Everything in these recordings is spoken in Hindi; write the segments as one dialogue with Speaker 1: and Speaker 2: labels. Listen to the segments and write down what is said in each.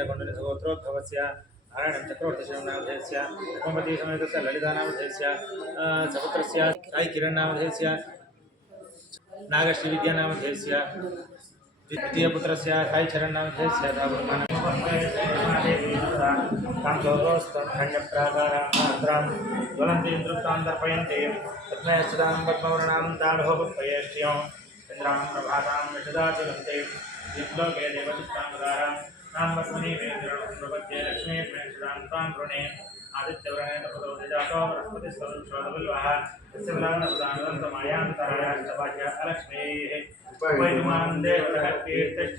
Speaker 1: गोत्रोद्भवस्य नारायणं चक्रवर्तिशं नामधेयस्य पद्मपति समेतस्य ललितानामधेयस्य सपुत्रस्य साई किरण नामधेयस्य नागश्रीविद्यानामधेयस्य द्वितीयपुत्रस्य साई चरण नामधेयस्य तां ज्वलन्तीं तृप्तां दर्पयन्ति पद्मयश्चितां पद्मवर्णां दाढोपत्पयेष्यं चन्द्रां प्रभातां विशदाचलन्ते यद्लोके देवतिष्ठाङ्गारां तां पद्मनि वेन्द्रपद्ये लक्ष्मी मेषदां त्वां वृणे आदित्यव्रणे तपदो जातो बृहस्पतिस्वरुषोदबिल्वः यस्य विलानसुदानवन्तमायान्तरायाश्चपाह्य अलक्ष्मीः वैनुमानं देवतः कीर्तिश्च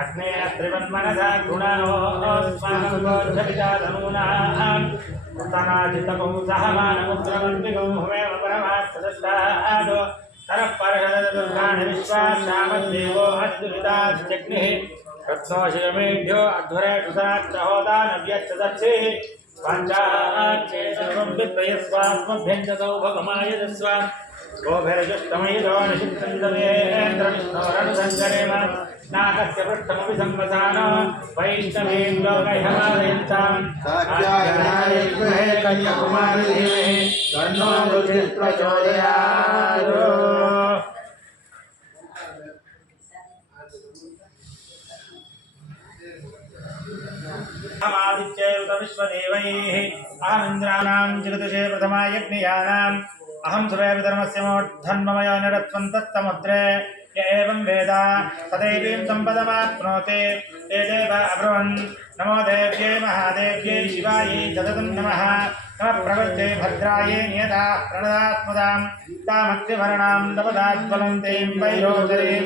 Speaker 1: अग्ने त्रिवन्मनसा गुणानोस्मानोर्धविताधनूनाम् तनाजितपुंसः मानमुद्रमन्विगो हुमेव परमार्थदस्तादो तरः विश्वाश्यामद्देवो अद्दुरिताश्चग्निः रत्नोशिरमेभ्यो अध्वरेषु साक्षहोदा नव्यच्छदक्षिः पञ्चाक्षेत्रं विप्रयस्वात्मभ्यञ्जतौ भगमायजस्व गोभिरजुष्टमयिरो निषिद्धवेन्द्रविष्णोरनुसञ्चरेम नाकस्य पृष्ठमपि सम्पदान वैष्णवीं लोकैहमादयन्ताम् आज्ञानाय विद्महे कन्याकुमारी धीमहि तन्नो बुद्धिः प्रचोदयात् अहमादित्यैरुत विश्वदेवैः अहमिन्द्राणां जगदशे प्रथमा यज्ञयानाम् अहं सुरेविधर्मस्य मोद्धन्ममयो निरत्वं तत्तमुद्रे य एवं वेद तदैवीं सम्पदमाप्नोति ते देव अब्रुवन् नमो देव्यै महादेव्यै शिवायै सततं नमः नमः प्रवृत्ते भद्रायै नियता प्रणदात्मदां तामग्निभरणां नवदाज्वलन्तीं वैरोदरीं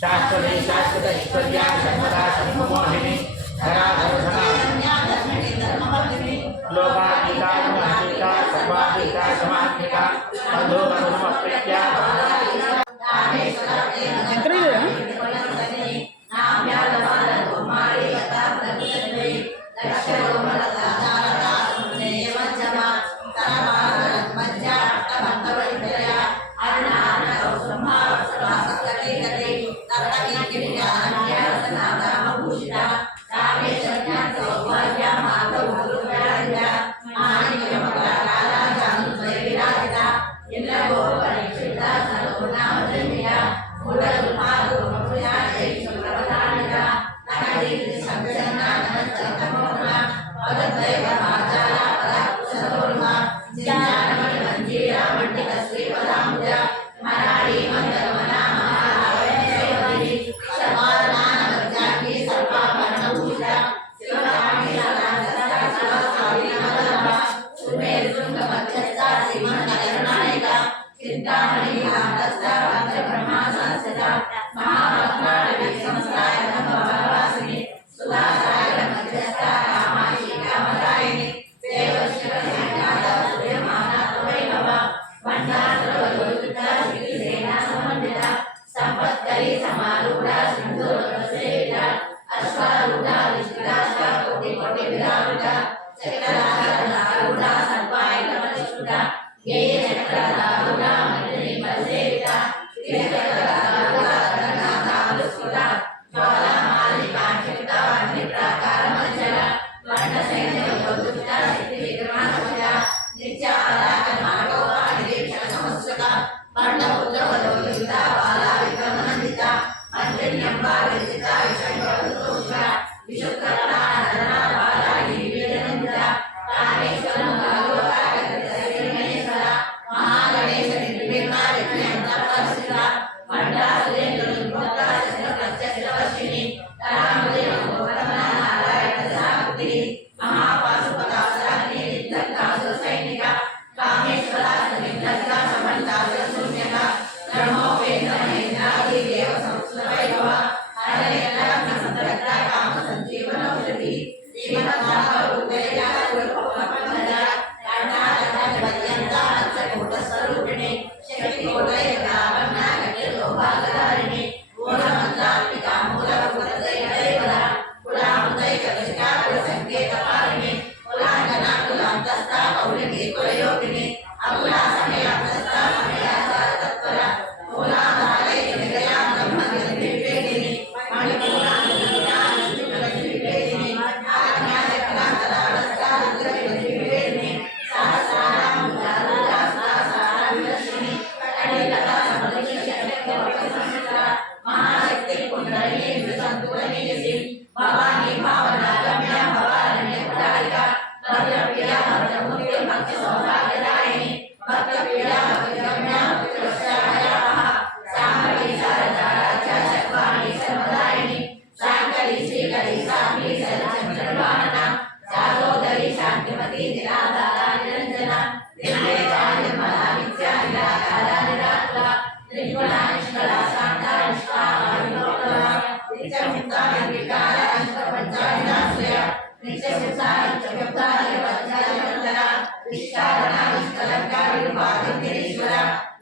Speaker 1: शाश्वती शाश्वतैश्वर्या सर्वदा सर्वमोहिनि धराधरधरा लोकातीता
Speaker 2: Sitaria.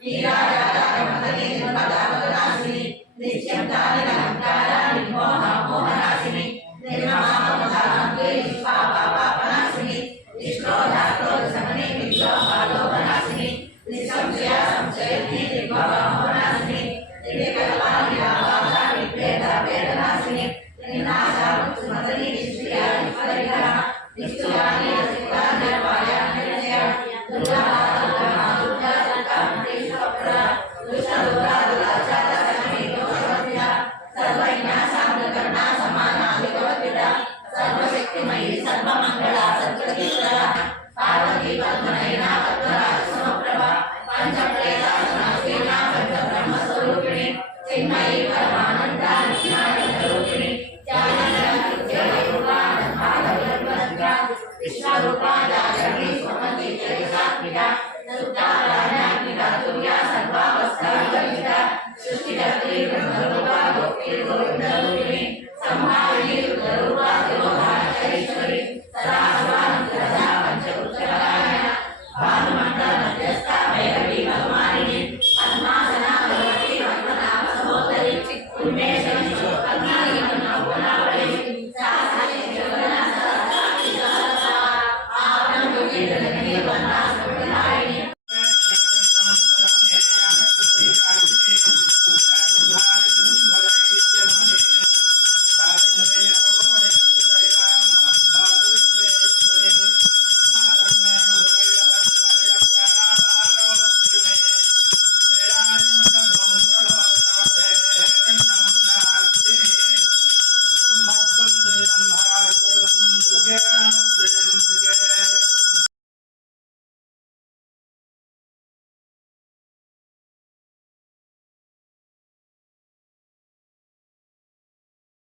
Speaker 2: Yeah.
Speaker 1: Guadalupe.